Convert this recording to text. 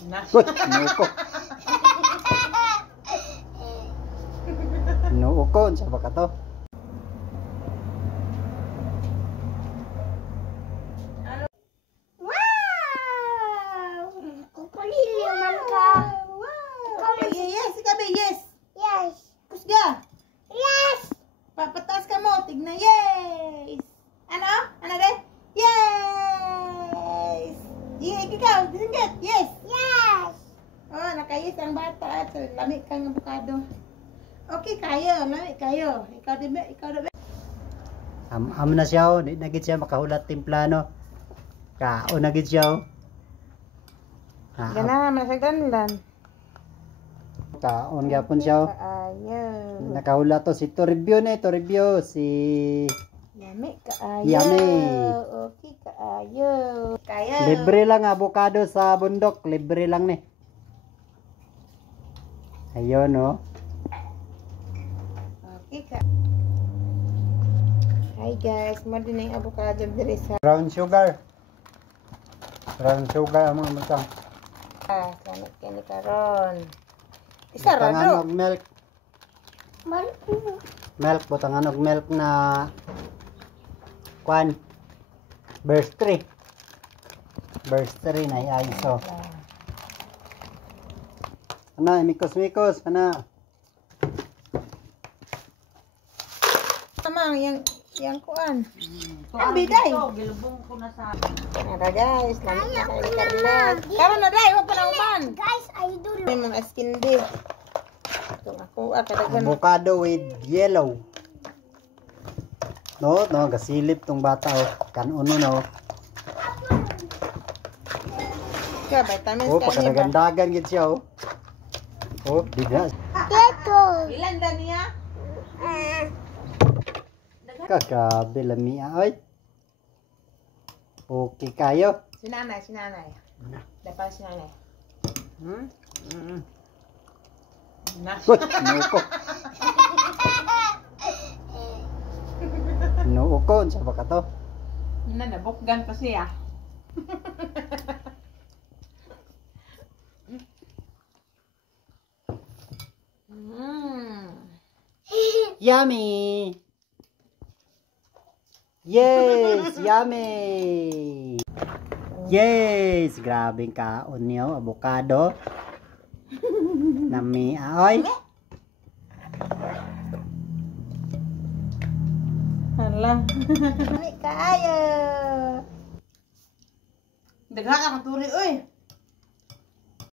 Uy, nuko. Nuko, sa ba ka to? Wow! Kupalilyo man ka. Yes, ikaw yes. Yes. Kusga. Yes. Papatas ka mo, tignan, yes! Ano? Ano rin? Yes! Ikaw, disingkat, yes! Yes. Oh, nakayes ang bata at lamig kang abukado. Okay, kayo, lamig kayo. Ikaw din. Am na siya, di na gid siya makahulat timplano. Kaon na gid siya. Gana, masagdan lang. Kaon gyapon siya. Ayaw. Nakahulat to si Toribio si Lamig kaayo. Yummy. Okay, kaayo. Kayo. libre lang avocado sa bundok, libre lang ni. Ayun no. Okay, ka. Hi guys, mo din yung avocado diri sa Brown sugar ang mga matang. kanit kani karon. Isa Butangan rado. og milk. Butangan og milk na kwan. Burst 3 na iso. Ana, mikos, ana. Tamang yang kuan. Ang biday. Gilubong ko na sa... Ara guys, lamig na kayo Carlos. Karon na dai, wa pa na uman. Guys, idol. May mga skin di. Ito ako, kadagan. Avocado with yellow. No, gasilip tong bata oh. Kanuno no. Ka vitamins Oh, ka niya ba? pakadagandagan gid siya oh. Oh, di na. Teto. Ilan ba niya? Kakabe lamia oy. Okay kayo. Sinanay. Dapat sinanay. Good, nuko. Nuko, sa ba ka to? Nabukgan pa siya. Yummy! Yes! Yummy! Yes! Grabing kaon niyo, avocado. Nami aoy. Hala. Lamig kaayo. Daghan ang turi oy.